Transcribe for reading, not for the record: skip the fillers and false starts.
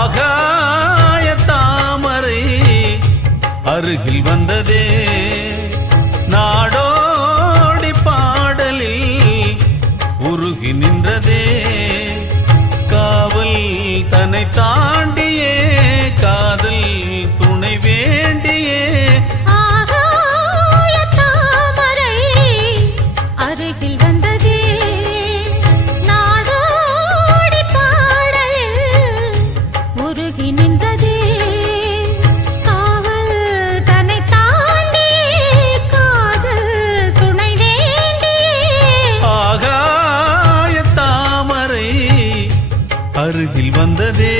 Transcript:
ஆகாய தாமரை அருகில் வந்ததே நாடோடி பாடலில் உருகி நின்றதே காவல் தன்னை தாண்டியே காதல் துணை வேண்டியே ஆகாய தாமரை அருகில் வந்ததே நாடோடி பாடலில் உருகி நின்றதே காவல் தன்னை தாண்டியே காதல் துணை வேண்டியே ஆகாய தாமரை அருகில் வந்ததே